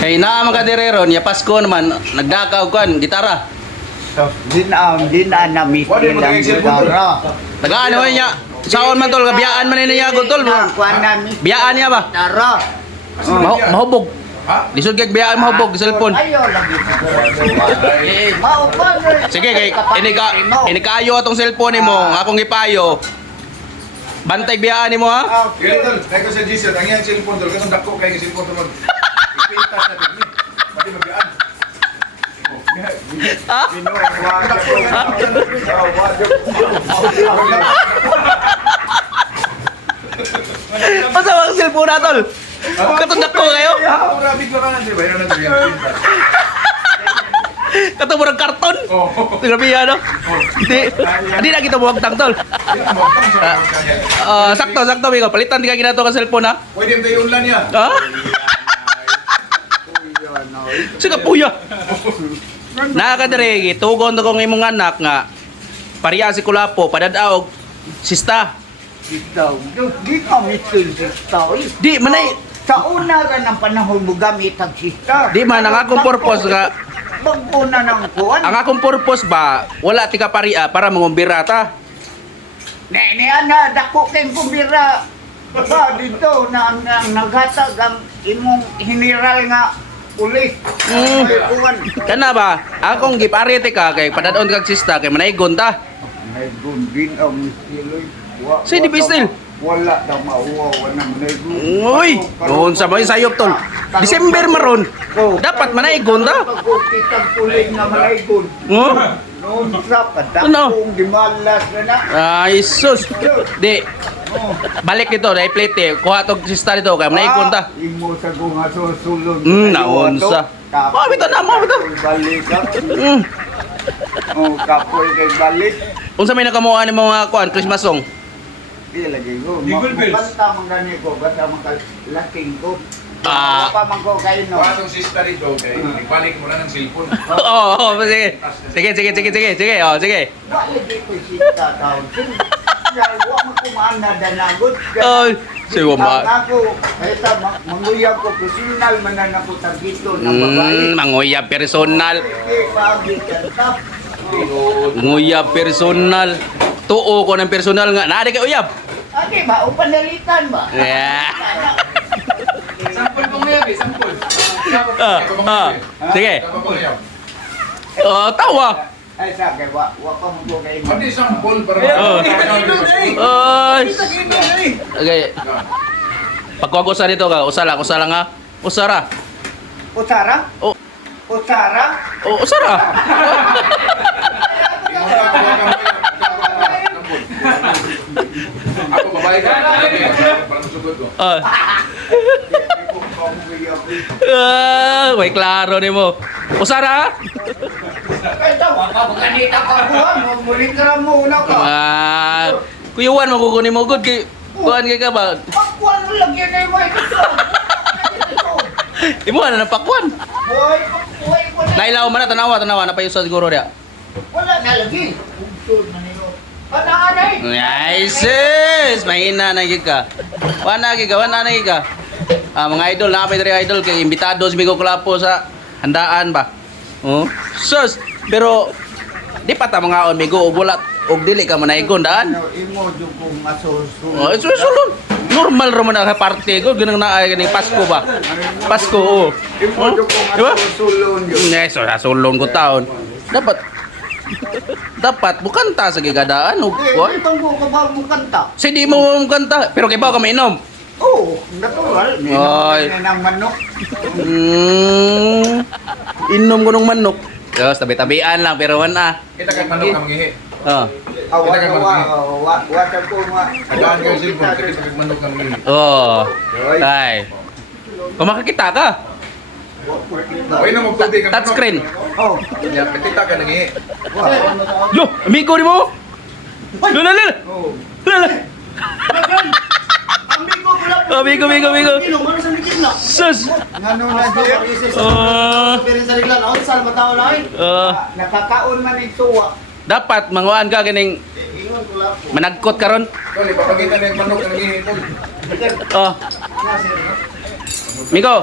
Kay naa mga kadireron, ya Pasko naman, nagdakaw kan, gitara. So, din na mitin ang gitara. Tagaan naman niya. Saon man tol, biyaan man niya ko tol. Kuan na mitin. Biyaan niya ba? Gitara. Mahubog. Ha? Lisod kay biyaan mahubog sa cellphone. Ayaw lagi. Sige kay ini kayo atong cellphone nimo, akong gipayo. Bantay biyaan nimo ha. Kaya tol, kaya ko sa G-Set, ang iyang cellphone tol, kanong dako kaya yung cellphone tol. Ipintas na din. Pati mabiaan. Ha? Masa ang cellphone na tol? Katundak ko kayo? Grabe ko kanan, di ba? Yun ang yung pintas. Katumurang karton? Oo. Grabe yan, no? Hindi na kita buwag tang, tol. Sakto, Migo. Palitan di ka ginato ka cellphone, ha? Pwede yung tayo unlan yan. Ha? Sige, puya. Nakakadiri, tugon na kong imong anak nga, pariya si Kulapo, padadaog, sista. Ikaw, di ka mitin sista. Di, manay, Sa una ka ng panahon mo gamit ang sista. di man, ang akong purpose nga, Baguna ng kuwan. ang akong purpose ba, wala ti ka pariya para mangumbira ta. Nene, ana, dako kayong kumbira. Ba, dito, na ang naghatag ang imong hiniral nga pulis. Kuwan. Kana ba, akong giparite ka, kay padadaon kag sista, kay manaygon ta. May gundin ang mistiloy. Say, di pistil. Wala daw mauwa, wala manaygon. Uy, doon sa may sayop tol. December maron, dapat manaygon ta. Pag-kitang pulis na manaygon. Oh? Noon sa Ano? kadakong dimalas na na. Ay, sus. Di, Oh. balik dito, dahil plate, kuha tog sista dito, kay manaygon ta. Imo sa gunga susulod. Naunsa. Mabito na, mabito. Balik ka. Mm. Oh, kapoy kay balik. Unsa may nakamuha ni mga kuan Christmas song? Di lagi ko. Jingle bells. Basta man gani ko, basta man laking ko. Ah. Pa man ko kay no. Kung atong sister ito, ibalik mo na ng cellphone. Oo, sige. Sige. Oh, sige. Wala di ko sita taon. Wa man kumana danagot. Ay, siwa ma. Ako, kaysa manguyab ko personal man na ako tagito ng babae. Manguyab personal. Pagi kanta. Nguyab personal. Tuo ko ng personal nga. Naadi kay uyab. Ate ba, o panalitan ba? Yeah. Sampol pang mayab eh, sampol. Sige. Kapapangayab. Oh, tawa. Ay, sagay, wa pa mo ko kay mo. Pati sampol para Ay. Okay. Pagkuha dito ka, usala nga. Usara. Usara? Oh, Usara? usara. Ako babae ka. Para masugod ko. May klaro ni mo. Usara? Ay, tawa ka, maganita ka buwan. Muling ka muna ka. Kuyuan mo kukunin mo good kay kuan kay ka ba? Pakwan mo lang yan ay mo ito. Imo na pakwan. Boy, pakwan ko na. Nailaw man na tanawa na payo sa siguro dia. Wala na lagi. Ugtod na nilo. Pananay. Nice. Sis, mahina na gid ka. Wana gid ka. Mga idol na kami diri idol kay imbitados mi ko Kulapo sa handaan ba. Oh. Sus, pero di pa ta mga on migo og wala og dili ka manaygon daan. Imo jud kong asusun. Oh, susulod. Normal ra man ang party ko ganang naay ganing Pasko ba. Pasko oh. Imo jud kong Diba? asusulon yun. Yes, so sulong ko taon. Dapat bukanta sa gigadaan og kuan. Itong ko ba mo kanta? Say di mo kanta, pero kay ba ka mainom. Oo, natural. Ay. Ninong ng manok. Inom ko ng manok. Tapos tabi-tabian lang pero wala. Kita kag manok ka mangihi. Ah. Wata ko nga. Adaan kayo cellphone, kita kag manok ka mangihi. Oh. Tay. Kung makakita ka. Oy na magtubig ang Touchscreen. Oh, Ya, kita ka nangihi. Yo, amigo ni mo. Lala. oh. Lala. Amigo ko lang. Amigo. Ilong, ano sa likid na? Sus. Ngano na siya? Nakakaon man yung suwa. Dapat manguan ka ganing Ingon ko lang. managkot karon. Tol, ipapakita na yung manok ka nangihi, tol. Oh. Migo.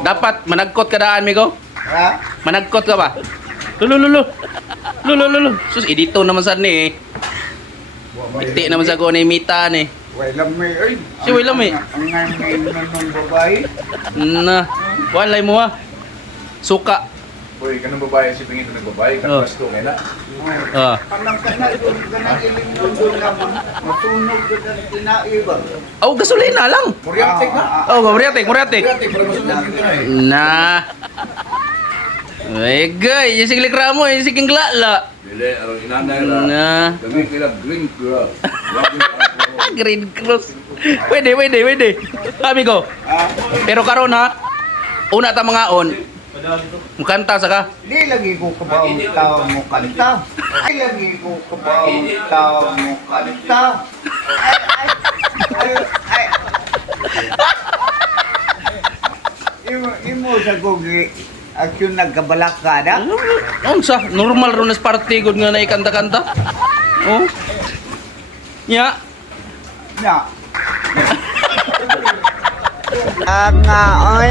Dapat managkot ka daan, Migo. Ha? Managkot ka ba? Lulu. Sus, edito naman sa ni. Iti naman sa ko na imita ni. Wala may, ay. Si wala may. Ang ngayon ng babae. Na, walay mo ah. Suka. Uy, kanang babae, si pingin ng babae, Oh. katras to ngayon na. Ah. Panang kanal, doon ka na ilim doon naman. Matunog ka na tinaiba. Oh, gasolina lang. Muriatik na. Oh, muriatik. Muriatik, para masunod kita na eh. Na. Ay, gay, yung siglik ramo, yung siging glala. Dili, ang inanay Na. Kami kila green club. Green Cross. Pwede. Amigo. Pero karon ha, una ta mga on. Mukanta sa ka. Di lagi ko kabaw tao mo kanta. Ay lagi ko kabaw tao mo kanta. Ay. Imo sa gogi at yung nagkabalak ka na. Unsa, normal ron as party good nga na ikanta-kanta. Oh. Nya. Na. Nga oy.